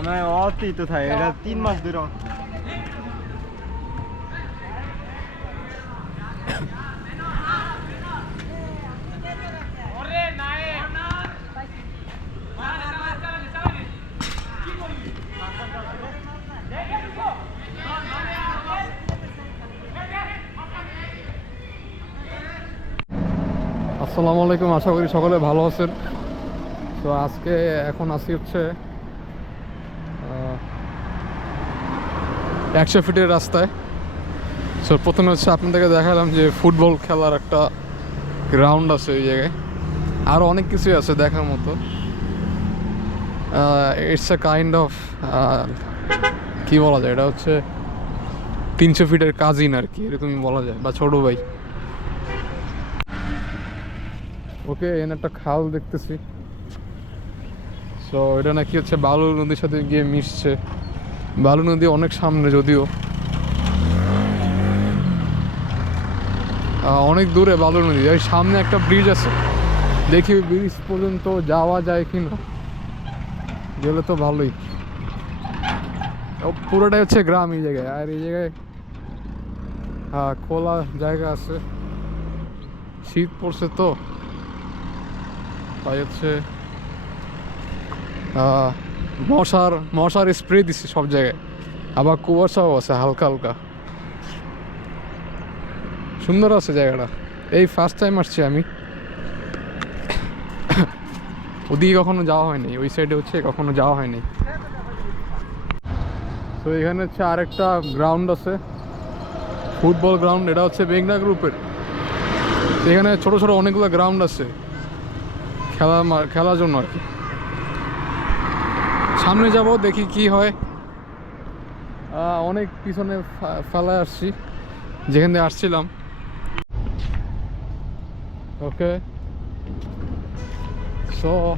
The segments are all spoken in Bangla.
আমার অতি তো থাকে এটা তিন মাস ধরে আসসালামু আলাইকুম, আশা করি সকলে ভালো আছেন। তো আজকে এখন আসি হচ্ছে একশো ফিটের রাস্তায়। সো প্রথমে হচ্ছে আপনাদেরকে দেখালাম যে ফুটবল খেলার একটা গ্রাউন্ড আছে ওই জায়গায়। আরও অনেক কিছুই আছে দেখার মতো। ইটস আ কাইন্ড অফ কি বলা যায়? এটা হচ্ছে তিনশো ফিটের কাজিন আর কি, এরকমই বলা যায়, বা ছোটো ভাই। ওকে, এখানে একটা খাল দেখতেছি। সো এটা নাকি হচ্ছে বালু নদীর সাথে গিয়ে মিশছে। বালু নদী অনেক সামনে যদিও। অনেক দূরে বালু নদী। এই সামনে একটা ব্রিজ আছে। দেখি ব্রিজ পর্যন্ত যাওয়া যায় কি না গেলে তো ভালোই। পুরোটাই হচ্ছে গ্রাম এই জায়গায়। আর এই জায়গায় হ্যাঁ খোলা জায়গা আছে। শীত পড়ছে তো। তাই হচ্ছে মশার মশার স্প্রে দিচ্ছে সব জায়গায়। আবার কুয়াশাও আছে, হালকা হালকা। সুন্দর আছে জায়গাটা। এই ফার্স্ট টাইম আসছি আমি। ওদিকে কখনো যাওয়া হয়নি, ওই সাইডে হচ্ছে কখনো যাওয়া হয়নি। তো এখানে হচ্ছে আরেকটা গ্রাউন্ড আছে। ফুটবল গ্রাউন্ড এটা হচ্ছে বেগনা গ্রুপের। এখানে ছোট ছোট অনেকগুলো গ্রাউন্ড আছে। খেলা খেলার জন্য আর কি। সামনে যাব, দেখি কি হয়। অনেক পিছনে ফা- ফেলায় আসছি। যেখান থেকে আসছিলাম। ওকে। সো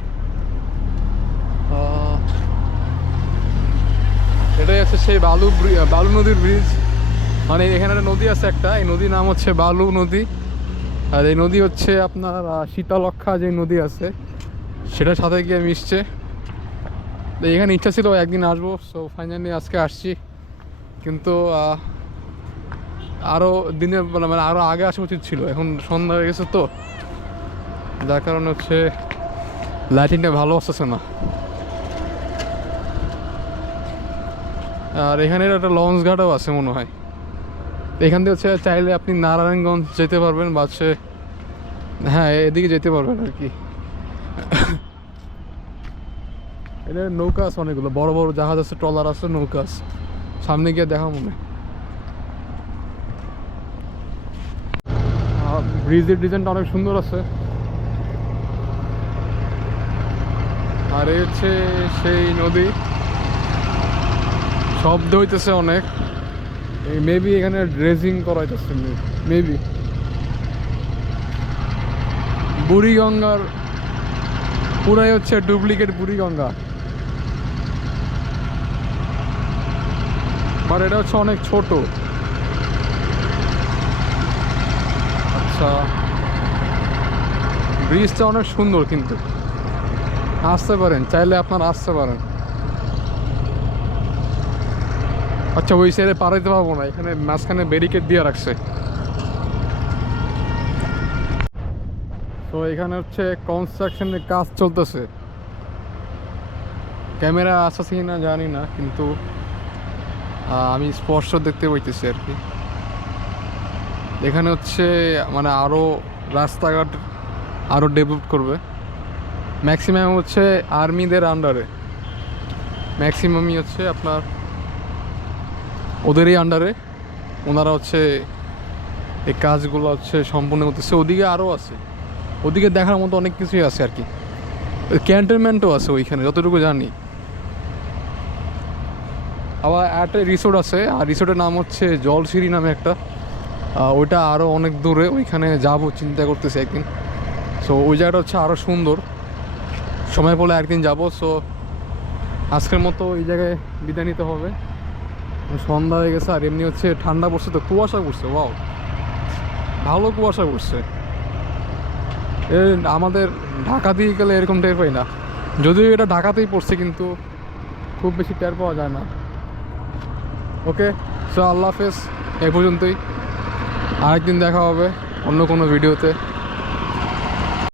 এটাই আছে সেই বালু বালু নদীর ব্রিজ মানে এখানে একটা নদী আছে একটা, এই নদীর নাম হচ্ছে বালু নদী। আর এই নদী হচ্ছে আপনার শীতলক্ষা যে নদী আছে, সেটার সাথে গিয়ে মিশছে। তো এখানে ইচ্ছা ছিল একদিন আসব সো ফাইনালি আজকে আসছি। কিন্তু আরও দিনে মানে মানে আরও আগে আসা উচিত ছিল। এখন সন্ধ্যা হয়ে গেছে তো। যার কারণে হচ্ছে লাইটিংটা ভালো আসতেছে না। আর এখানে একটা লঞ্চ ঘাটও আছে মনে হয়। এখান থেকে হচ্ছে চাইলে আপনি নারায়ণগঞ্জ যেতে পারবেন বা হচ্ছে হ্যাঁ এদিকে যেতে পারবেন আর কি। এটা নৌকা আছে অনেকগুলো, বড় বড় জাহাজ আছে, ট্রলার আছে, নৌকা আছে। সামনে গিয়ে দেখা মনে ব্রিজের ডিজাইনটা অনেক সুন্দর আছে। আর এই হচ্ছে সেই নদী। শব্দ হইতেছে অনেক। মেবি এখানে ড্রেজিং করা হইতেছে মেবি বুড়িগঙ্গার পুরাই হচ্ছে ডুপ্লিকেট বুড়িগঙ্গা। বাট এটা হচ্ছে অনেক ছোট। আচ্ছা। ব্রিজটা অনেক সুন্দর কিন্তু। আসতে পারেন, চাইলে আপনারা আসতে পারেন। আচ্ছা ওই সাইডে পার হইতে পারব না, এখানে মাঝখানে ব্যারিকেড দিয়ে রাখছে। তো এখানে হচ্ছে কনস্ট্রাকশনের কাজ চলতেছে। ক্যামেরা আছে কি না জানি না, কিন্তু আমি স্পর্শ দেখতে পাইতেছি আর কি। এখানে হচ্ছে মানে আরও রাস্তাঘাট আরও ডেভেলপ করবে। ম্যাক্সিমাম হচ্ছে আর্মিদের আন্ডারে ম্যাক্সিমামই হচ্ছে আপনার ওদেরই আন্ডারে ওনারা হচ্ছে এই কাজগুলো হচ্ছে সম্পূর্ণ করতেছে। ওদিকে আরও আছে। ওদিকে দেখার মতো অনেক কিছুই আছে আর কি। ক্যান্টনমেন্টও আছে ওইখানে, যতটুকু জানি। আবার একটা রিসোর্ট আছে, আর রিসোর্টের নাম হচ্ছে জলসিঁড়ি নামে একটা। ওইটা আরও অনেক দূরে, ওইখানে যাব, চিন্তা করতেছি একদিন। সো ওই জায়গাটা হচ্ছে আরও সুন্দর। সময় পড়লে একদিন যাব সো আজকের মতো এই জায়গায় বিদায় নিতে হবে। সন্ধ্যা হয়ে গেছে, আর এমনি হচ্ছে ঠান্ডা পড়ছে তো, কুয়াশা পড়ছে ওয়াও ভালো কুয়াশা পড়ছে। এ, আমাদের ঢাকা দিয়ে গেলে এরকম টের পাই না। যদিও এটা ঢাকাতেই পড়ছে, কিন্তু খুব বেশি টের পাওয়া যায় না। ওকে সো আল্লাহ হাফেজ এ পর্যন্তই। আরেকদিন দেখা হবে অন্য কোনো ভিডিওতে।